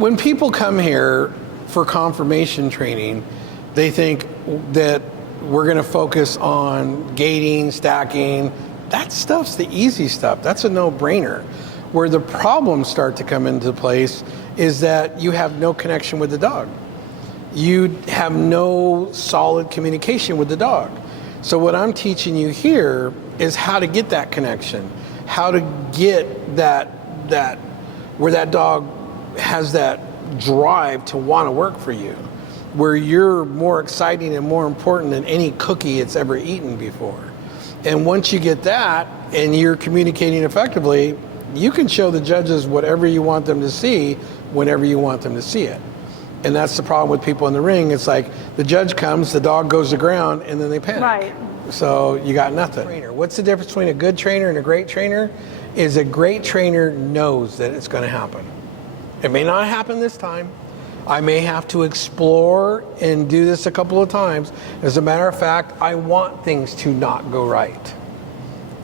When people come here for confirmation training, they think that we're going to focus on gating, stacking. That stuff's the easy stuff. That's a no-brainer. Where the problems start to come into place is that you have no connection with the dog. You have no solid communication with the dog. So what I'm teaching you here is how to get that connection, how to get that where that dog has that drive to want to work for you, where you're more exciting and more important than any cookie it's ever eaten before. And once you get that and you're communicating effectively, you can show the judges whatever you want them to see whenever you want them to see it. And that's the problem with people in the ring. It's like the judge comes, the dog goes to the ground, and then they panic. Right. So you got nothing. What's the difference between a good trainer and a great trainer? Is a great trainer knows that it's going to happen. It may not happen this time. I may have to explore and do this a couple of times. As a matter of fact, I want things to not go right.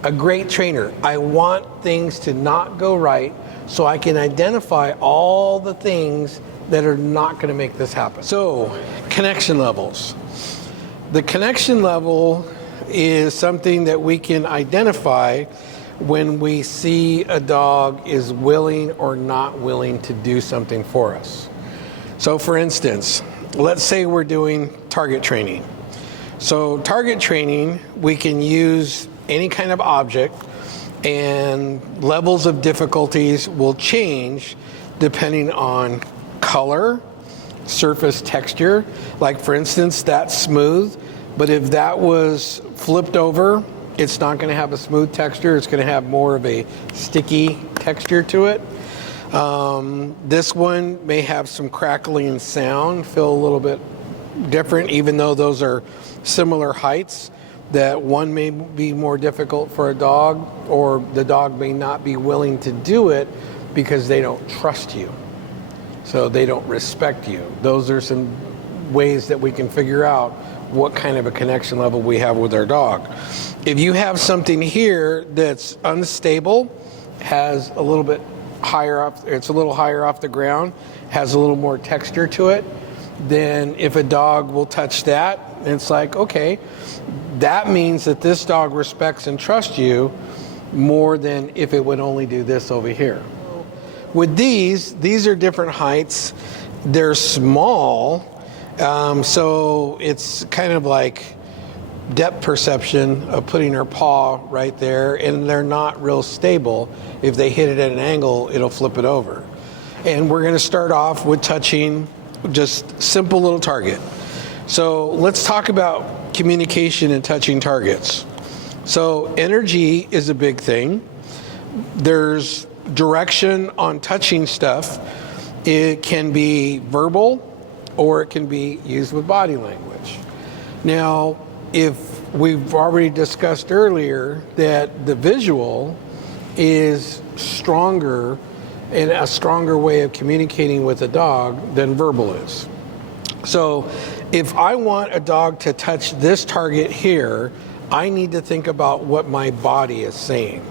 A great trainer, I want things to not go right so I can identify all the things that are not going to make this happen. So, connection levels. The connection level is something that we can identify when we see a dog is willing or not willing to do something for us. So for instance, let's say we're doing target training. So target training, we can use any kind of object, and levels of difficulties will change depending on color, surface texture. Like for instance, that's smooth, but if that was flipped over, it's not going to have a smooth texture. It's going to have more of a sticky texture to it. This one may have some crackling sound, feel a little bit different, even though those are similar heights. That one may be more difficult for a dog, or the dog may not be willing to do it because they don't trust you. So they don't respect you. Those are some ways that we can figure out what kind of a connection level we have with our dog. If you have something here that's unstable, has a little bit higher up, it's a little higher off the ground, has a little more texture to it, then if a dog will touch that, it's like, okay, that means that this dog respects and trusts you more than if it would only do this over here. With these are different heights. They're small, so it's kind of like depth perception of putting her paw right there, and they're not real stable. If they hit it at an angle, it'll flip it over. And we're going to start off with touching just simple little target. So let's talk about communication and touching targets. So energy is a big thing. There's direction on touching stuff. It can be verbal or it can be used with body language. Now, if we've already discussed earlier that the visual is stronger and a stronger way of communicating with a dog than verbal is. So if I want a dog to touch this target here, I need to think about what my body is saying.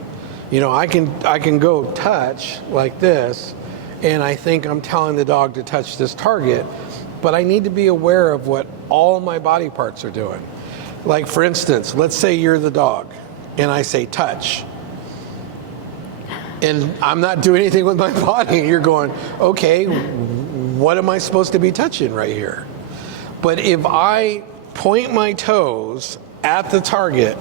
You know, I can go touch like this, and I think I'm telling the dog to touch this target, but I need to be aware of what all my body parts are doing. Like for instance, let's say you're the dog, and I say touch. And I'm not doing anything with my body. You're going, okay, what am I supposed to be touching right here? But if I point my toes at the target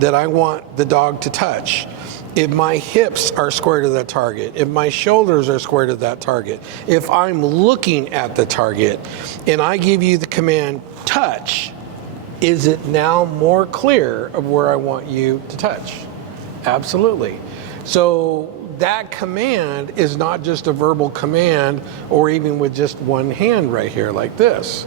that I want the dog to touch, if my hips are square to that target, if my shoulders are square to that target, if I'm looking at the target and I give you the command touch, is it now more clear of where I want you to touch? Absolutely. So that command is not just a verbal command or even with just one hand right here like this.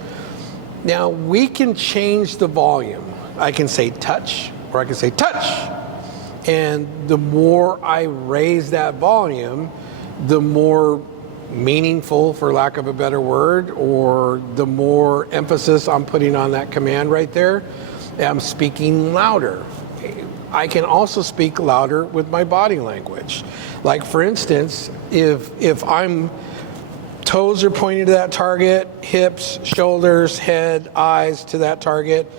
Now we can change the volume. I can say touch or I can say touch. And the more I raise that volume, the more meaningful, for lack of a better word, or the more emphasis I'm putting on that command right there. I'm speaking louder. I can also speak louder with my body language. Like for instance, if I'm Toes are pointing to that target, hips, shoulders, head, eyes to that target,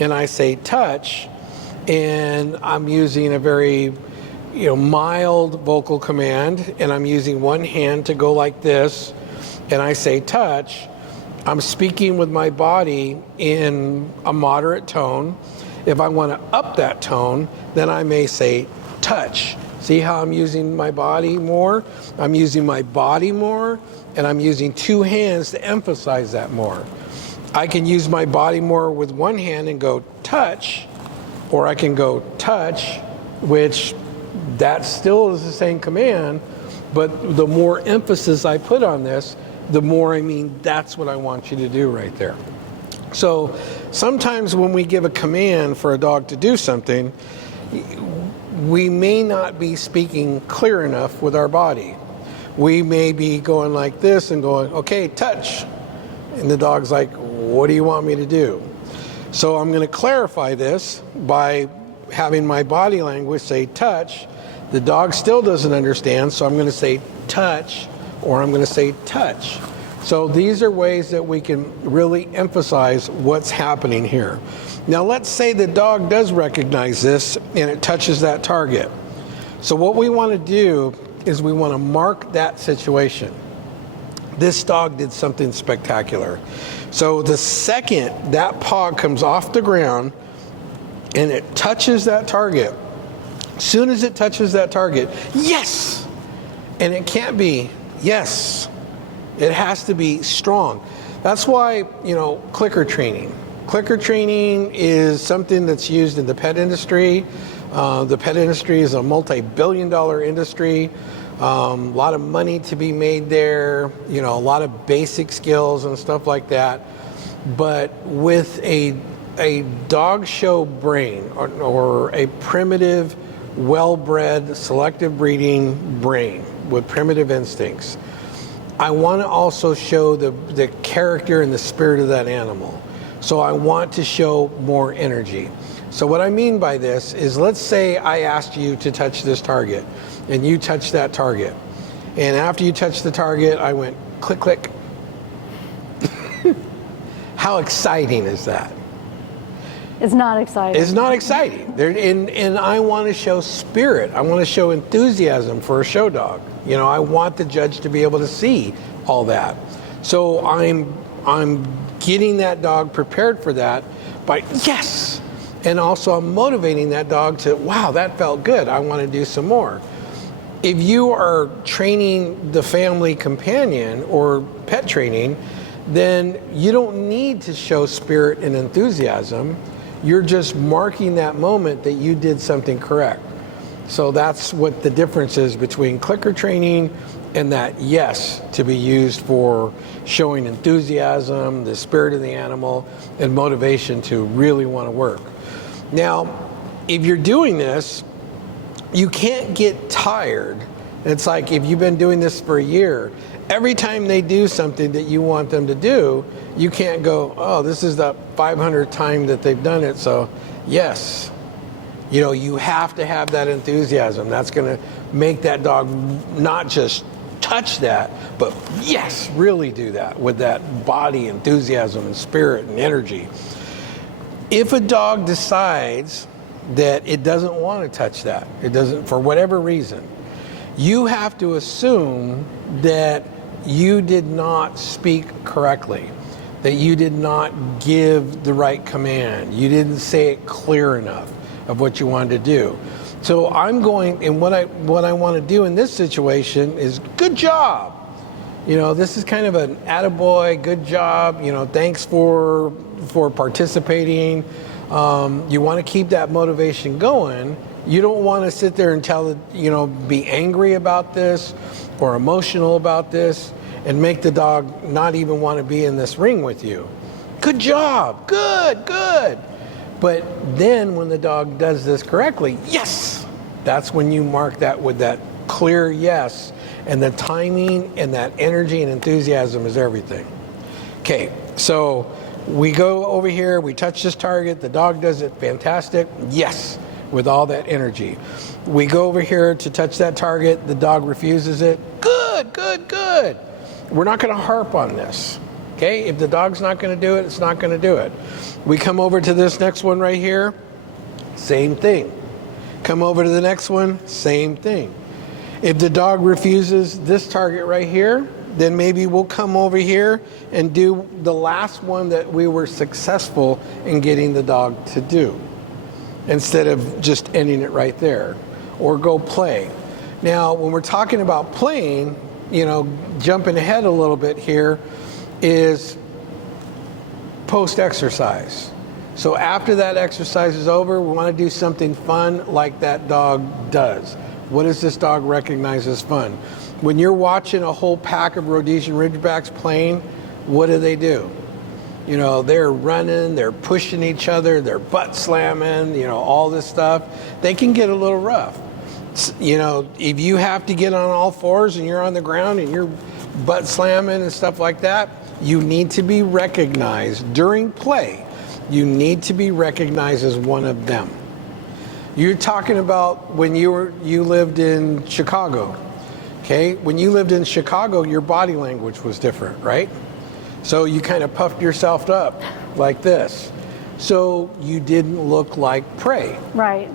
and I say touch, and I'm using a very mild vocal command, and I'm using one hand to go like this, and I say touch. I'm speaking with my body in a moderate tone. If I want to up that tone, then I may say touch. See how I'm using my body more? I'm using my body more, and I'm using two hands to emphasize that more. I can use my body more with one hand and go touch, or I can go touch, which that still is the same command, but the more emphasis I put on this, the more I mean that's what I want you to do right there. So sometimes when we give a command for a dog to do something, we may not be speaking clear enough with our body. We may be going like this and going, okay, touch. And the dog's like, what do you want me to do? So I'm going to clarify this by having my body language say touch. The dog still doesn't understand, so I'm going to say touch, or I'm going to say touch. So these are ways that we can really emphasize what's happening here. Now let's say the dog does recognize this and it touches that target. So what we want to do is we want to mark that situation. This dog did something spectacular. So the second that paw comes off the ground and it touches that target, as soon as it touches that target, yes! And it can't be yes. It has to be strong. That's why, clicker training. Clicker training is something that's used in the pet industry. The pet industry is a multi-billion-dollar industry. A lot of money to be made there, a lot of basic skills and stuff like that. But with a dog show brain or a primitive, well-bred, selective breeding brain with primitive instincts, I want to also show the character and the spirit of that animal. So I want to show more energy. So what I mean by this is, let's say I asked you to touch this target and you touch that target. And after you touch the target, I went click, click. How exciting is that? It's not exciting. It's not exciting. And I want to show spirit. I want to show enthusiasm for a show dog. I want the judge to be able to see all that. So I'm getting that dog prepared for that by yes. And also I'm motivating that dog to, wow, that felt good. I want to do some more. If you are training the family companion or pet training, then you don't need to show spirit and enthusiasm. You're just marking that moment that you did something correct. So that's what the difference is between clicker training and that yes to be used for showing enthusiasm, the spirit of the animal, and motivation to really want to work. Now, if you're doing this, you can't get tired. It's like if you've been doing this for a year, every time they do something that you want them to do, you can't go, oh, this is the 500th time that they've done it, so yes. You have to have that enthusiasm. That's going to make that dog not just touch that, but yes, really do that with that body enthusiasm and spirit and energy. If a dog decides that it doesn't want to touch that, it doesn't, for whatever reason, you have to assume that you did not speak correctly, that you did not give the right command, you didn't say it clear enough of what you wanted to do. So I'm going, and what I want to do in this situation is good job. This is kind of an attaboy, good job, thanks for participating. You want to keep that motivation going. You don't want to sit there and be angry about this or emotional about this and make the dog not even want to be in this ring with you. Good job, good. But then when the dog does this correctly, yes, that's when you mark that with that clear yes, and the timing and that energy and enthusiasm is everything. Okay, so we go over here, we touch this target, the dog does it fantastic, yes, with all that energy. We go over here to touch that target, the dog refuses it, good. we're not going to harp on this. Okay, if the dog's not going to do it, it's not going to do it. We come over to this next one right here, same thing. Come over to the next one, same thing. If the dog refuses this target right here, then maybe we'll come over here and do the last one that we were successful in getting the dog to do, instead of just ending it right there, or go play. Now, when we're talking about playing, you know, jumping ahead a little bit here, is post-exercise. So after that exercise is over, we want to do something fun like that dog does. What does this dog recognize as fun? When you're watching a whole pack of Rhodesian Ridgebacks playing, what do? You know, they're running, they're pushing each other, they're butt slamming, you know, all this stuff. They can get a little rough. You know, if you have to get on all fours and you're on the ground and you're butt slamming and stuff like that, you need to be recognized during play. You need to be recognized as one of them. You're talking about when you lived in Chicago, okay? When you lived in Chicago, your body language was different, right? So you kind of puffed yourself up like this. So you didn't look like prey. Right.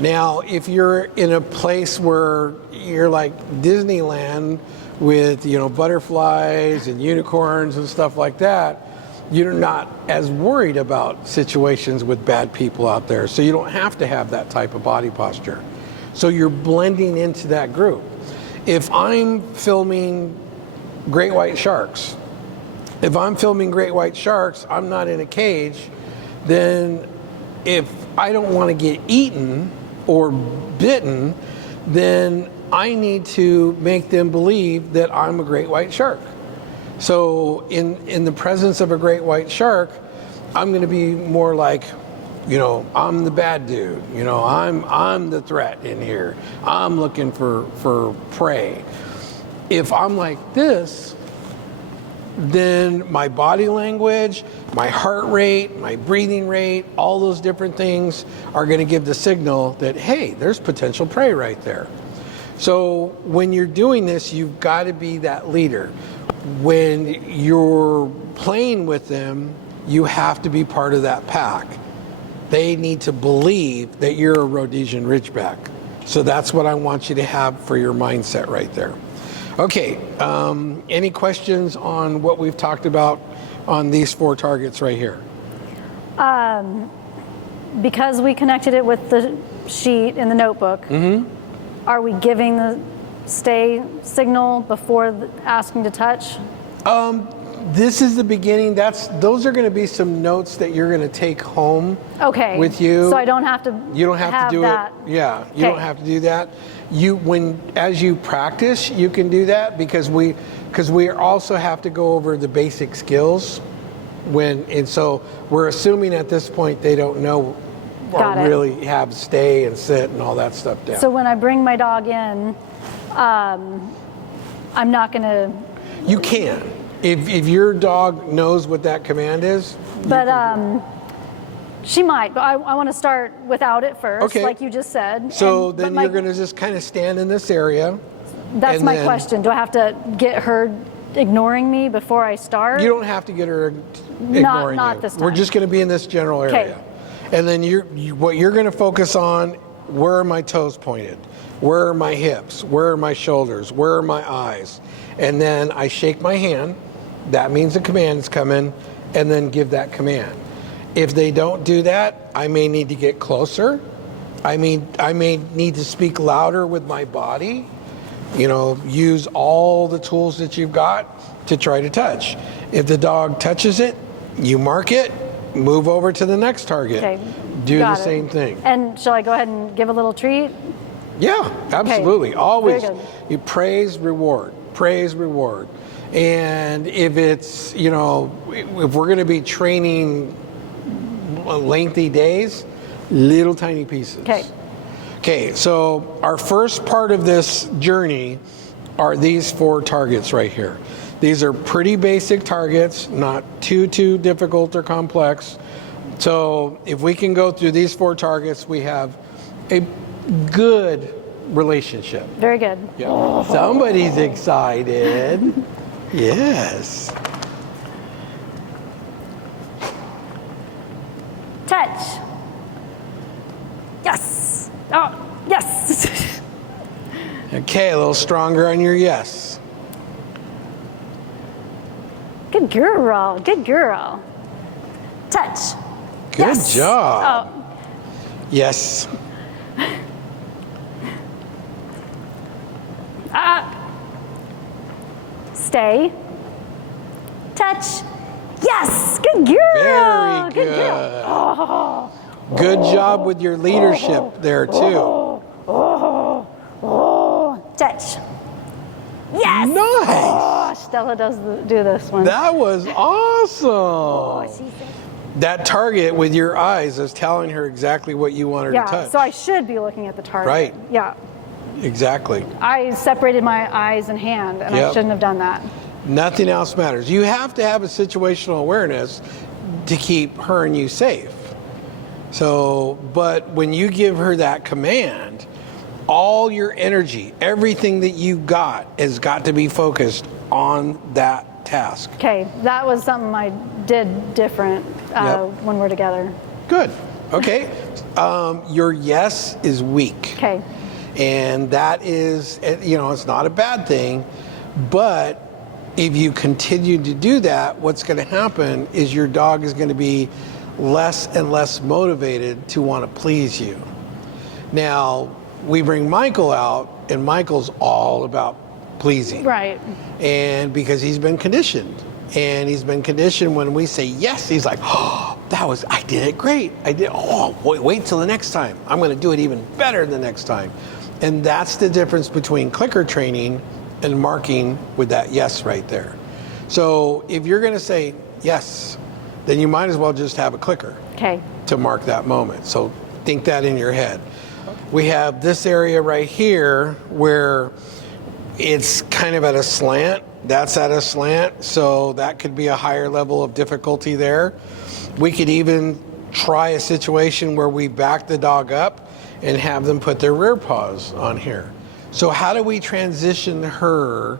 Now, if you're in a place where you're like Disneyland with, you know, butterflies and unicorns and stuff like that, you're not as worried about situations with bad people out there. So you don't have to have that type of body posture. So you're blending into that group. If I'm filming great white sharks, I'm not in a cage, then if I don't want to get eaten or bitten, then I need to make them believe that I'm a great white shark. So in the presence of a great white shark, I'm going to be more like, you know, I'm the bad dude. You know, I'm the threat in here. I'm looking for prey. If I'm like this, then my body language, my heart rate, my breathing rate, all those different things are going to give the signal that, hey, there's potential prey right there. So when you're doing this, you've got to be that leader. When you're playing with them, you have to be part of that pack. They need to believe that you're a Rhodesian Ridgeback. So that's what I want you to have for your mindset right there. Okay, any questions on what we've talked about on these 4 targets right here? Because we connected it with the sheet in the notebook, are we giving the stay signal before asking to touch? This is the beginning. Those are going to be some notes that you're going to take home with you. So I don't have to. You don't have to do that. it. Yeah, you don't have to do that. As you practice, you can do that because we also have to go over the basic skills. So we're assuming at this point they don't know or really have stay and sit and all that stuff down. So when I bring my dog in, I'm not going to. You can. If your dog knows what that command is. But she might. But I want to start without it first, like you just said. So then you're going to just kind of stand in this area. That's my question. Do I have to get her ignoring me before I start? You don't have to get her ignoring not you. This time. We're just going to be in this general area. And then what you're going to focus on, where are my toes pointed? Where are my hips? Where are my shoulders? Where are my eyes? And then I shake my hand. That means the command is coming, and then give that command. If they don't do that, I may need to get closer. I may need to speak louder with my body. You know, use all the tools that you've got to try to touch. If the dog touches it, you mark it, move over to the next target. Do the same thing. And shall I go ahead and give a little treat? Yeah, absolutely. Always. Very good. You praise, reward. Praise, reward. And if it's, you know, if we're going to be training lengthy days, little tiny pieces. Okay, so our first part of this journey are these 4 targets right here. These are pretty basic targets, not too difficult or complex. So if we can go through these 4 targets, we have a good relationship. Very good. Yeah. Somebody's excited. Yes. Touch. Yes. Oh, yes. Okay, a little stronger on your yes. Good girl. Good girl. Touch. Good Yes. job. Oh, Yes. stay. Touch. Yes. Good girl. Very Good girl. good. Oh, Good job with your leadership there too. touch. Yes. Nice. Oh, Stella does do this one. That was awesome. Oh, she's That target with your eyes is telling her exactly what you want her to yeah. touch. So I should be looking at the target. Right. Yeah. Exactly. I separated my eyes and hand, and I Yep. shouldn't have done that. Nothing else matters. You have to have a situational awareness to keep her and you safe. So, but when you give her that command, all your energy, everything that you got has got to be focused on that task. Okay, that was something I did different Yep. when we're together. Good. Okay. Your yes is weak. Okay. And that is, it's not a bad thing, but if you continue to do that, what's going to happen is your dog is going to be less and less motivated to want to please you. Now, we bring Michael out, and Michael's all about pleasing. Right. And because he's been conditioned. And he's been conditioned when we say yes, he's like, oh, I did it great. Wait till the next time. I'm going to do it even better the next time. And that's the difference between clicker training and marking with that yes right there. So if you're going to say yes, then you might as well just have a clicker Okay. to mark that moment. So think that in your head. We have this area right here where it's kind of at a slant. That's at a slant, so that could be a higher level of difficulty there. We could even try a situation where we back the dog up and have them put their rear paws on here. So how do we transition her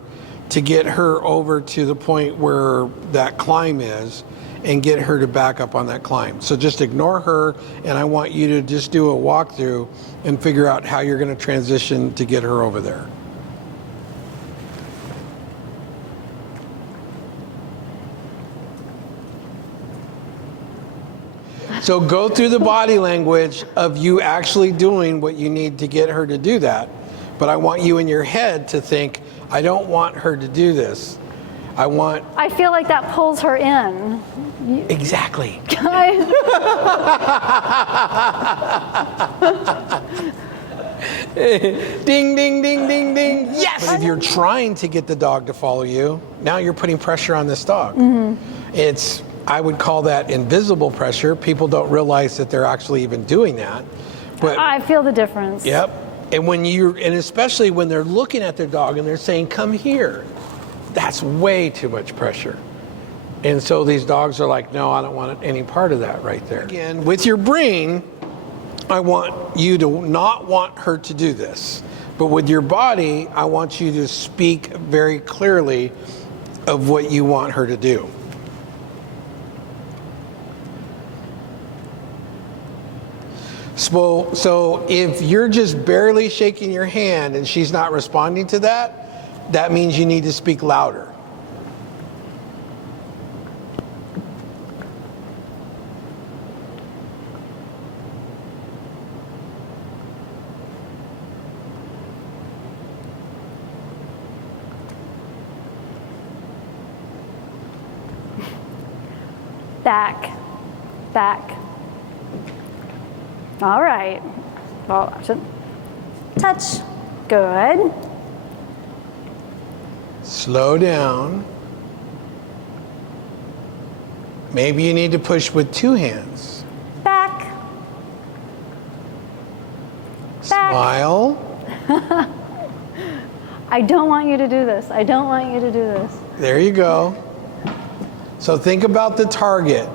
to get her over to the point where that climb is and get her to back up on that climb? So just ignore her, and I want you to just do a walkthrough and figure out how you're going to transition to get her over there. So go through the body language of you actually doing what you need to get her to do that. But I want you in your head to think, I don't want her to do this. I feel like that pulls her in. Exactly. Ding, ding, ding, ding, ding. Yes! But if you're trying to get the dog to follow you, now you're putting pressure on this dog. Mm-hmm. I would call that invisible pressure. People don't realize that they're actually even doing that. But I feel the difference. Yep. And especially when they're looking at their dog and they're saying, come here, that's way too much pressure. And so these dogs are like, no, I don't want any part of that right there. Again, with your brain, I want you to not want her to do this. But with your body, I want you to speak very clearly of what you want her to do. So if you're just barely shaking your hand and she's not responding to that, that means you need to speak louder. Back. Back. All right. Well, touch. Good. Slow down. Maybe you need to push with two hands. Back. Back. Smile. I don't want you to do this. I don't want you to do this. There you go. So think about the target.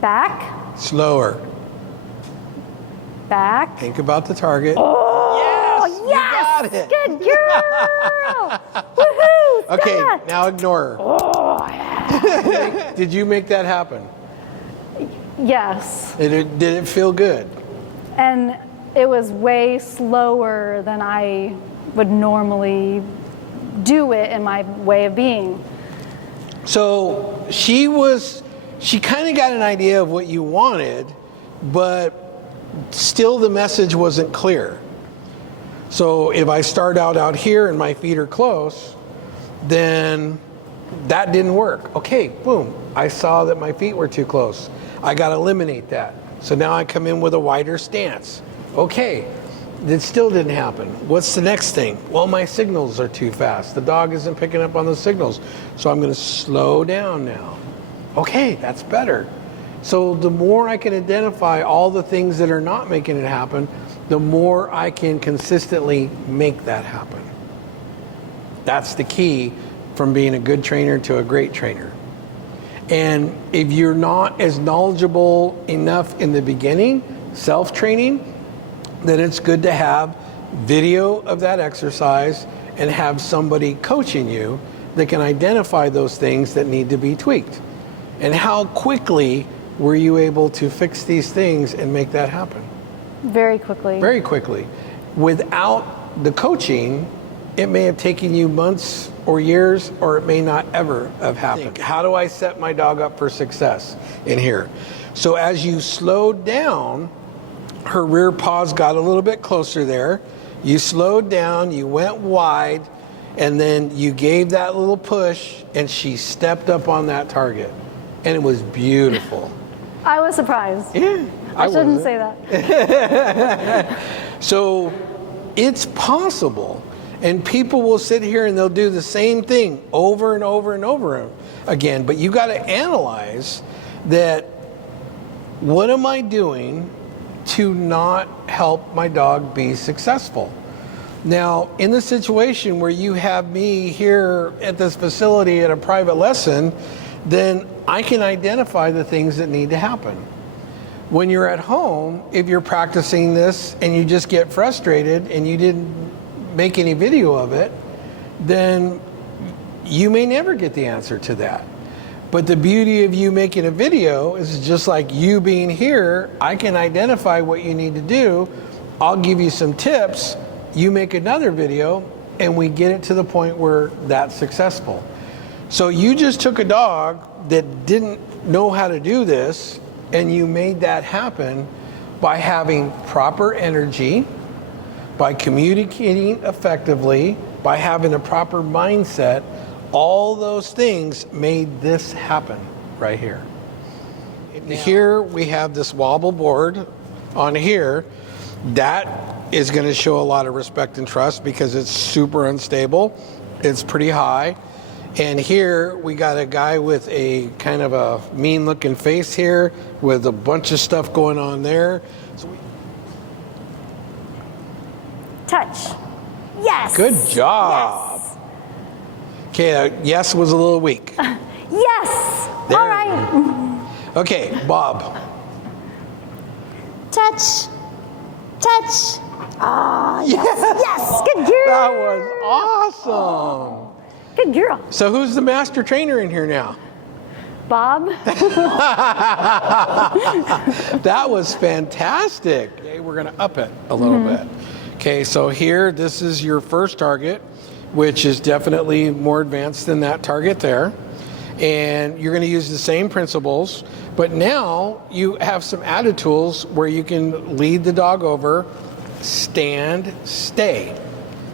Back. Slower. Back. Think about the target. Oh, yes! got it. Good girl. Woohoo. Okay, Stella. now ignore her. Oh, yeah. Did you make that happen? Yes. Did it feel good? And it was way slower than I would normally do it in my way of being. So she kind of got an idea of what you wanted, but still the message wasn't clear. So if I start out here and my feet are close, then that didn't work. Okay, boom, I saw that my feet were too close. I got to eliminate that. So now I come in with a wider stance. Okay, it still didn't happen. What's the next thing? Well, my signals are too fast. The dog isn't picking up on the signals. So I'm going to slow down now. Okay, that's better. So the more I can identify all the things that are not making it happen, the more I can consistently make that happen. That's the key from being a good trainer to a great trainer. And if you're not as knowledgeable enough in the beginning, self-training, then it's good to have video of that exercise and have somebody coaching you that can identify those things that need to be tweaked. And how quickly were you able to fix these things and make that happen? Very quickly. Very quickly. Without the coaching, it may have taken you months or years, or it may not ever have happened. How do I set my dog up for success in here? So as you slowed down, her rear paws got a little bit closer there. You slowed down, you went wide, and then you gave that little push, and she stepped up on that target. And it was beautiful. I was surprised. Yeah. I shouldn't say that. So it's possible. And people will sit here and they'll do the same thing over and over and over again. But you got to analyze that, what am I doing to not help my dog be successful? Now, in the situation where you have me here at this facility at a private lesson, then I can identify the things that need to happen. When you're at home, if you're practicing this and you just get frustrated and you didn't make any video of it, then you may never get the answer to that. But the beauty of you making a video is just like you being here, I can identify what you need to do. I'll give you some tips. You make another video and we get it to the point where that's successful. So you just took a dog that didn't know how to do this and you made that happen by having proper energy, by communicating effectively, by having a proper mindset. All those things made this happen right here. Here we have this wobble board on here. That is going to show a lot of respect and trust because it's super unstable. It's pretty high. And here we got a guy with a kind of a mean looking face here with a bunch of stuff going on there. So Touch. Yes. good job. Yes. Okay, yes was a little weak. Yes. There All right. Okay, Bob. Touch. Touch. Ah, yes. Yes. Good girl. That was awesome. Good girl. So who's the master trainer in here now? Bob. That was fantastic. Okay, we're going to up it a little bit. Okay, so here, this is your first target, which is definitely more advanced than that target there. And you're going to use the same principles, but now you have some added tools where you can lead the dog over, stand, stay,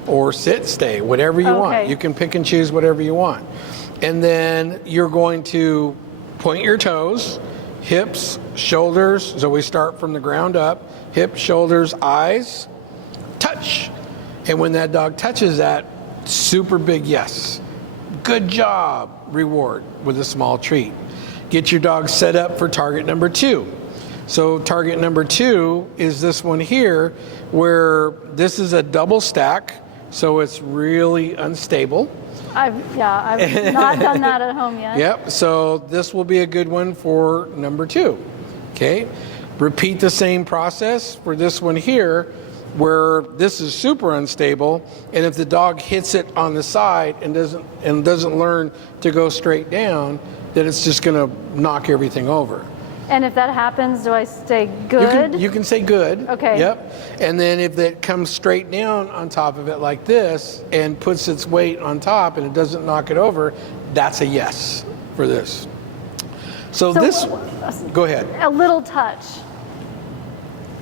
or sit, stay, whatever you want. You can pick and choose whatever you want. And then you're going to point your toes, hips, shoulders. So we start from the ground up, hips, shoulders, eyes, touch. And when that dog touches that, super big yes. Good job, reward with a small treat. Get your dog set up for target number 2. So target number 2 is this one here, where this is a double stack, so it's really unstable. I've not done that at home yet. Yep, so this will be a good one for number 2. Okay, repeat the same process for this one here, where this is super unstable, and if the dog hits it on the side and doesn't learn to go straight down, then it's just going to knock everything over. And if that happens, do I stay good? You can say good. Okay. Yep. And then if it comes straight down on top of it like this and puts its weight on top and it doesn't knock it over, that's a yes for this. So this, go ahead. A little touch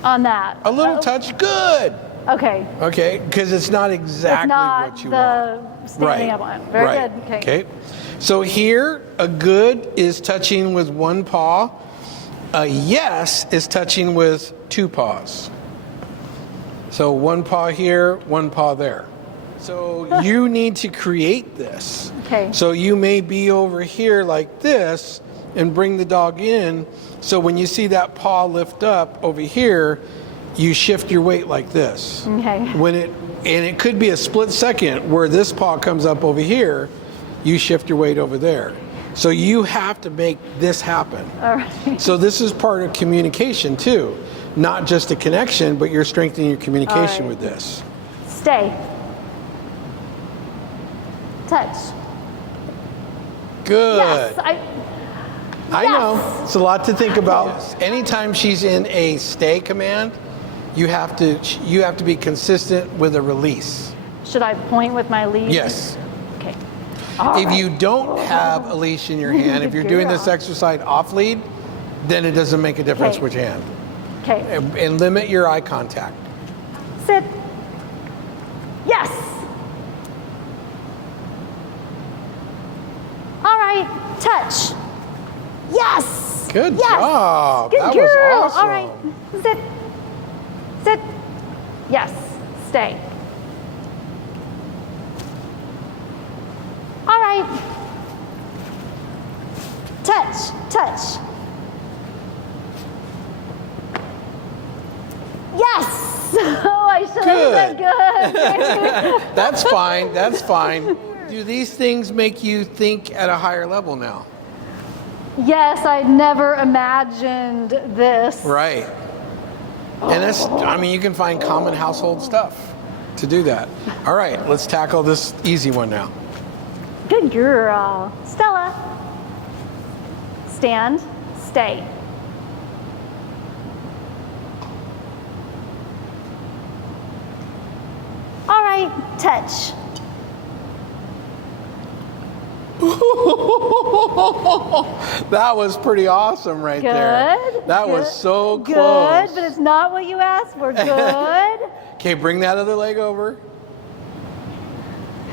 on that. A little touch, good. Okay. Okay, because it's not exactly what you want. It's not the standing up one. Very good. Okay. So here, a good is touching with one paw. A yes is touching with two paws. So one paw here, one paw there. So you need to create this. Okay. So you may be over here like this and bring the dog in. So when you see that paw lift up over here, you shift your weight like this. Okay. And it could be a split second where this paw comes up over here, you shift your weight over there. So you have to make this happen. All right. So this is part of communication too. Not just a connection, but you're strengthening your communication with this. Stay. Touch. Good. Yes. I know. It's a lot to think about. Anytime she's in a stay command, you have to be consistent with a release. Should I point with my lead? Yes. Okay. If you don't have a leash in your hand, if you're doing this exercise off lead, then it doesn't make a difference which hand. Okay. And limit your eye contact. Sit. Yes. All right. Touch. Yes. Good yes. job. Good that girl. was awesome. All right. Sit. Sit. Yes. Stay. All right. Touch. Touch. Yes. Oh, I should have said good. That's fine. That's fine. Do these things make you think at a higher level now? Yes, I never imagined this. Right. And that's, I mean, you can find common household stuff to do that. All right, let's tackle this easy one now. Good girl. Stella. Stand. Stay. All right, touch. That was pretty awesome right there. Good. That good, was so good, close. but it's not what you asked for. Good. Okay, bring that other leg over.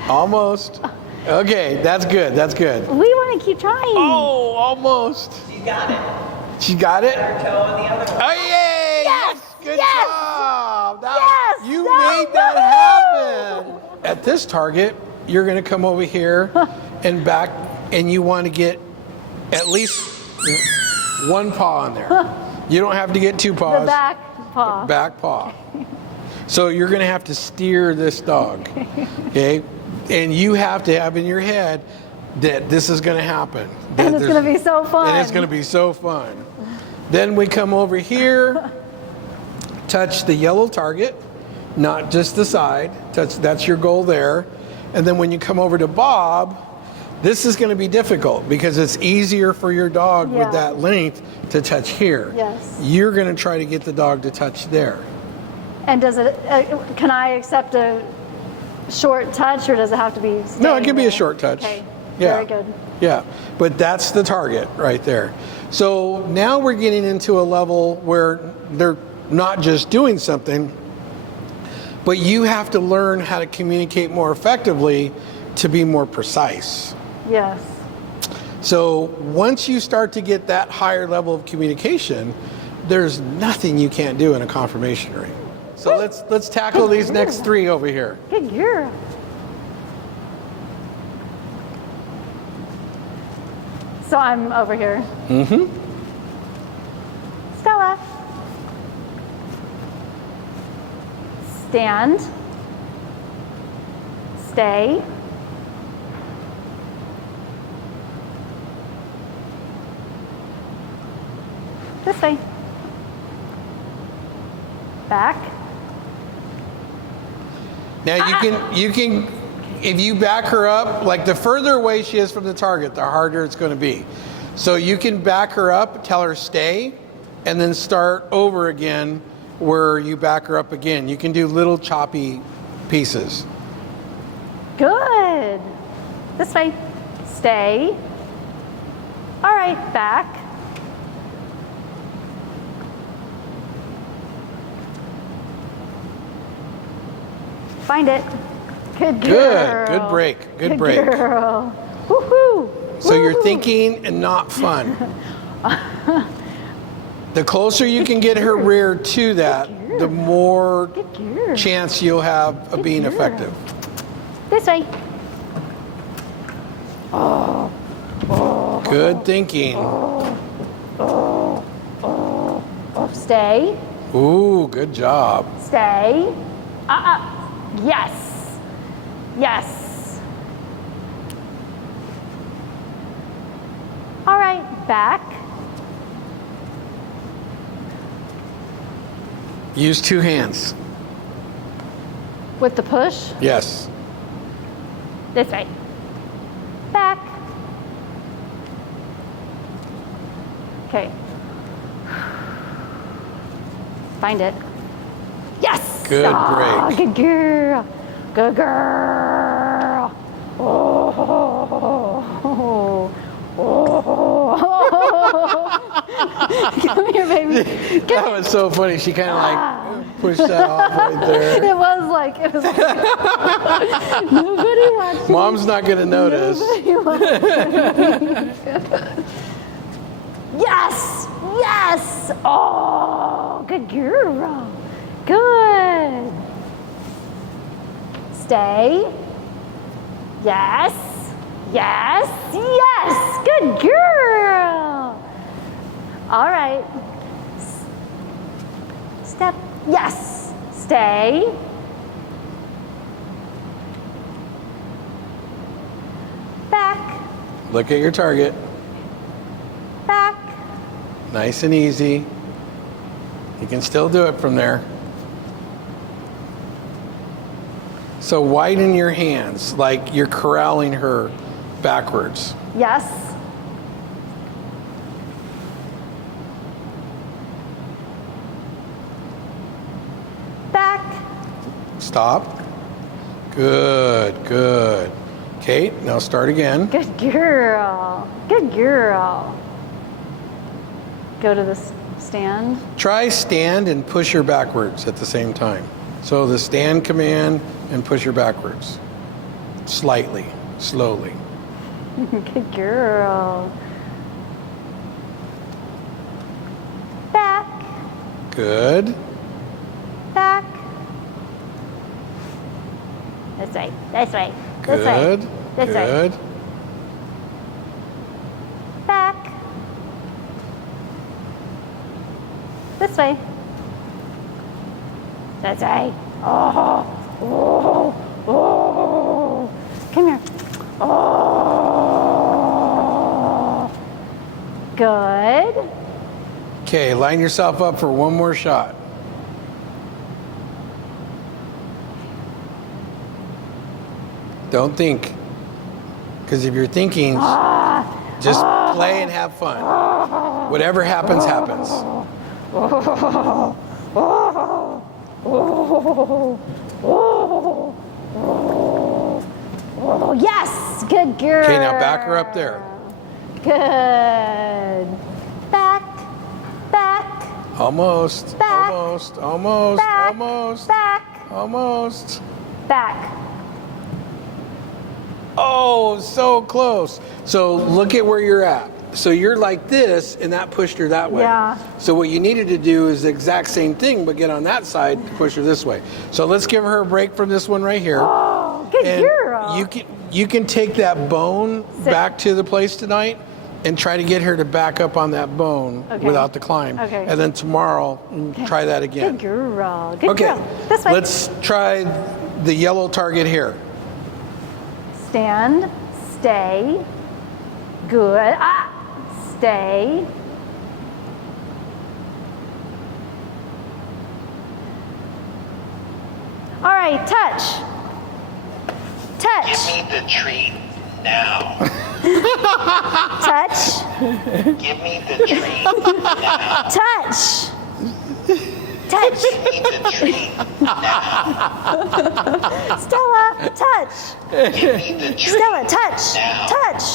Almost. Okay, that's good. That's good. We want to keep trying. Oh, almost. You got it. She got it? Her toe on the other one. Oh, yay! Yes! Good Yes! job! Yes! You No! made that happen! At this target, you're going to come over here and back, and you want to get at least one paw on there. You don't have to get two paws. The back paw. Back paw. So you're going to have to steer this dog, okay? And you have to have in your head that this is going to happen. And it's going to be so fun. And it's going to be so fun. Then we come over here, touch the yellow target, not just the side. Touch, that's your goal there. And then when you come over to Bob, this is going to be difficult because it's easier for your dog with that length to touch here. Yes. You're going to try to get the dog to touch there. And does it? Can I accept a short touch, or does it have to be? No, it can be there? a short touch. Okay. Yeah. Very good. Yeah, but that's the target right there. So now we're getting into a level where they're not just doing something, but you have to learn how to communicate more effectively to be more precise. Yes. So once you start to get that higher level of communication, there's nothing you can't do in a confirmation ring. So let's tackle these next three over here. Good girl. So I'm over here. Mm-hmm. Stella. Stand. Stay. This way. Back. Now you can, if you back her up, like the further away she is from the target, the harder it's going to be. So you can back her up, tell her stay, and then start over again where you back her up again. You can do little choppy pieces. Good. This way. Stay. All right, back. Find it. Good girl. Good break. Good break. Girl. Woohoo. So you're thinking and not fun. The closer you can get her rear to that, the more chance you'll have of being effective. This way. Good thinking. Stay. Ooh, good job. Stay. Yes. Yes. All right, back. Use 2 hands. With the push. Yes. This way. Back. Okay. Find it. Yes! Good break. Good girl. Good girl. Oh. Come here, baby. That was so funny. She kind of like pushed that off right there. It was like nobody watching. Mom's not going to notice. Yes! Yes! Oh, good girl. Good. Stay. Yes. Yes. Yes. Good girl. All right. Step. Yes. Stay. Back. Look at your target. Back. Nice and easy. You can still do it from there. So widen your hands like you're corralling her backwards. Yes. Back. Stop. Good, good. Kate, now start again. Good girl. Good girl. Go to the stand. Try stand and push her backwards at the same time. So the stand command and push her backwards. Slightly, slowly. Good girl. Back. Good. Back. This way. This way. This way. Good. This way. Good. Back. This way. This way. Oh. Oh. Oh. Come here. Oh. Good. Okay, line yourself up for one more shot. Don't think. Because if you're thinking, just play and have fun. Whatever happens, happens. Oh, yes! Good girl. Okay, now back her up there. Good. Back. Back. Almost. Back. Almost. Almost. Back. Almost. Back. Almost. Back. Oh, so close. So look at where you're at. So you're like this, and that pushed her that way. Yeah. So what you needed to do is the exact same thing, but get on that side to push her this way. So let's give her a break from this one right here. Oh, good And girl. you can take that bone back to the place tonight and try to get her to back up on that bone without the climb. Okay. And then tomorrow, try that again. Good girl. Good Okay, girl. This way. let's try the yellow target here. Stand. Stay. Good. Stay. All right, touch. Touch. Give me the treat now. Touch. Give me the treat now. Touch. Touch. Give me the treat now. Stella, touch. Give me the treat Stella, touch. now. Touch.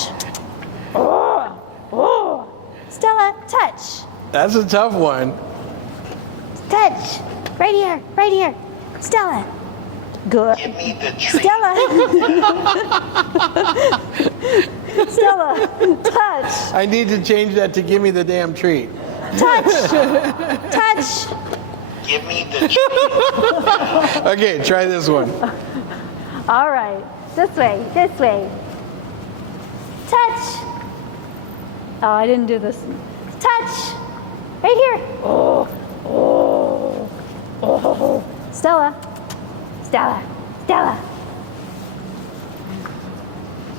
Oh. Stella, touch. That's a tough one. Touch. Right here. Right here. Stella. Good. Give me the treat. Stella. Stella, touch. I need to change that to give me the damn treat. Touch. Touch. Give me the treat. Okay, try this one. All right. This way. This way. Touch. Oh, I didn't do this. Touch. Right here. Oh. Oh. Oh. Stella. Stella. Stella.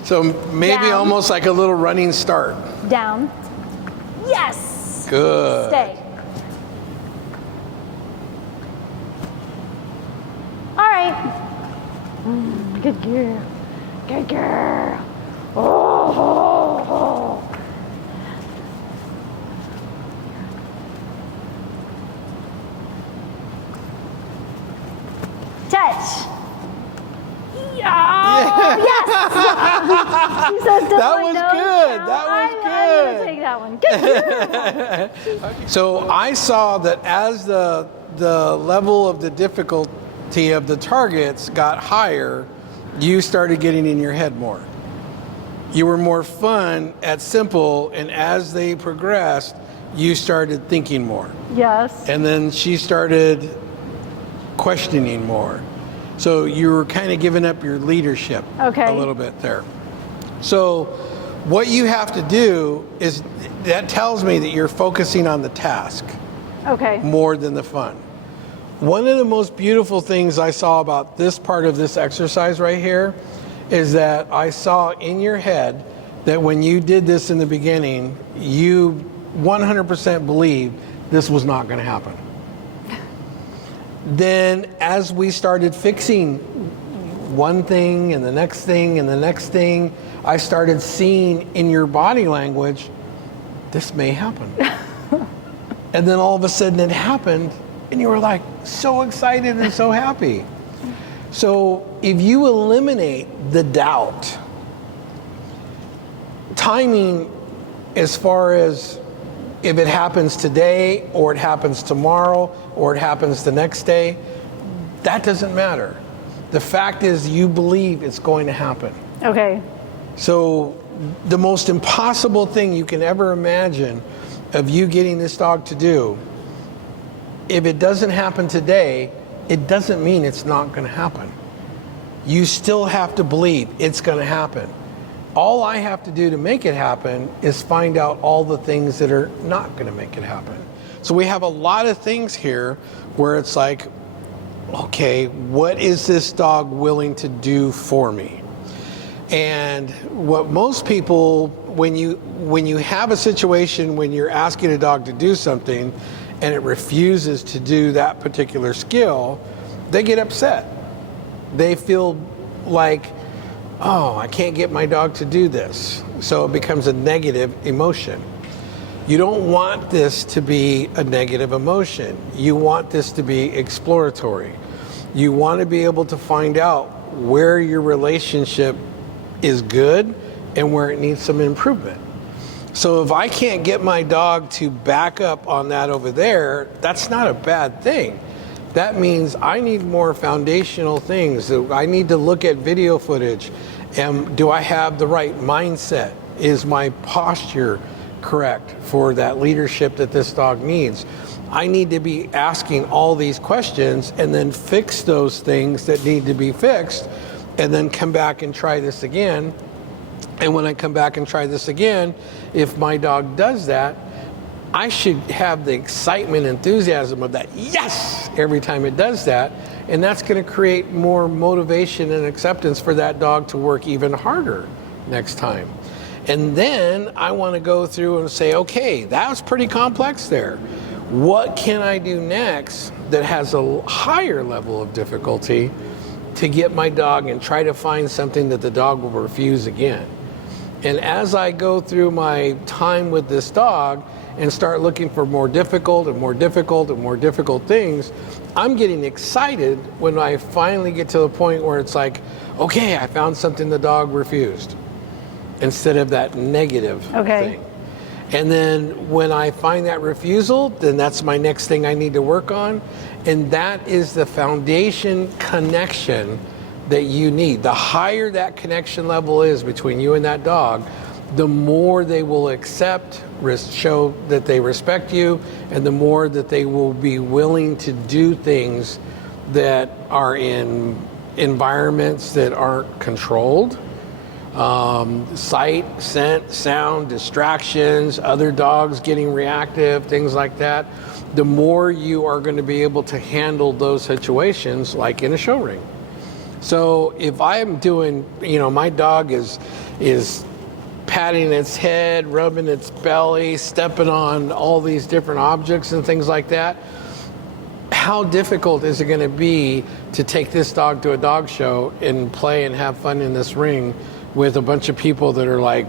So maybe Down. almost like a little running start. Down. Yes. Good. Stay. All right. Good girl. Good girl. Oh. Touch. Yeah. Yes. She says, That was good. That was I'm good. gonna take that one. Good girl. So I saw that as the level of the difficulty of the targets got higher, you started getting in your head more. You were more fun at simple, and as they progressed, you started thinking more. Yes. And then she started questioning more. So you were kind of giving up your leadership Okay. a little bit there. So what you have to do is, that tells me that you're focusing on the task Okay. more than the fun. One of the most beautiful things I saw about this part of this exercise right here is that I saw in your head that when you did this in the beginning, you 100% believed this was not going to happen. Then as we started fixing one thing and the next thing and the next thing, I started seeing in your body language, this may happen. And then all of a sudden it happened, and you were like so excited and so happy. So if you eliminate the doubt, timing as far as if it happens today or it happens tomorrow or it happens the next day, that doesn't matter. The fact is you believe it's going to happen. Okay. So the most impossible thing you can ever imagine of you getting this dog to do, if it doesn't happen today, it doesn't mean it's not going to happen. You still have to believe it's going to happen. All I have to do to make it happen is find out all the things that are not going to make it happen. So we have a lot of things here where it's like, okay, what is this dog willing to do for me? And what most people, when you have a situation when you're asking a dog to do something and it refuses to do that particular skill, they get upset. They feel like, oh, I can't get my dog to do this. So it becomes a negative emotion. You don't want this to be a negative emotion. You want this to be exploratory. You want to be able to find out where your relationship is good and where it needs some improvement. So if I can't get my dog to back up on that over there, that's not a bad thing. That means I need more foundational things. I need to look at video footage. And do I have the right mindset? Is my posture correct for that leadership that this dog needs? I need to be asking all these questions and then fix those things that need to be fixed, and then come back and try this again. And when I come back and try this again, if my dog does that, I should have the excitement, enthusiasm of that, yes, every time it does that. And that's going to create more motivation and acceptance for that dog to work even harder next time. And then I want to go through and say, okay, that was pretty complex there. What can I do next that has a higher level of difficulty to get my dog and try to find something that the dog will refuse again. And as I go through my time with this dog and start looking for more difficult and more difficult and more difficult things, I'm getting excited when I finally get to the point where it's like, okay, I found something the dog refused, instead of that negative thing. And then when I find that refusal, then that's my next thing I need to work on. And that is the foundation connection that you need. The higher that connection level is between you and that dog, the more they will accept, show that they respect you, and the more that they will be willing to do things that are in environments that aren't controlled. Sight, scent, sound, distractions, other dogs getting reactive, things like that. The more you are going to be able to handle those situations, like in a show ring. So if I'm doing, my dog is patting its head, rubbing its belly, stepping on all these different objects and things like that, how difficult is it going to be to take this dog to a dog show and play and have fun in this ring with a bunch of people that are like,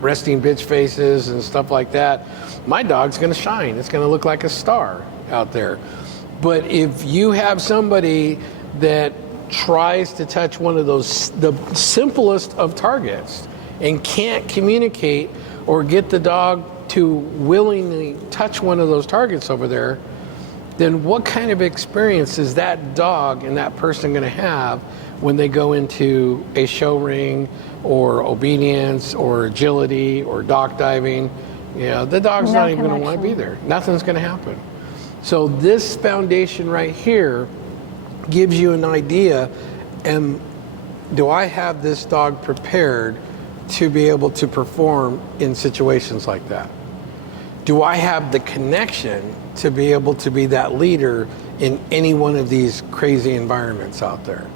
resting bitch faces and stuff like that? My dog's going to shine. It's going to look like a star out there. But if you have somebody that tries to touch one of those, the simplest of targets, and can't communicate or get the dog to willingly touch one of those targets over there, then what kind of experience is that dog and that person going to have when they go into a show ring or obedience or agility or dock diving? The dog's not even going to want to be there. Nothing's going to happen. So this foundation right here gives you an idea, and do I have this dog prepared to be able to perform in situations like that? Do I have the connection to be able to be that leader in any one of these crazy environments out there?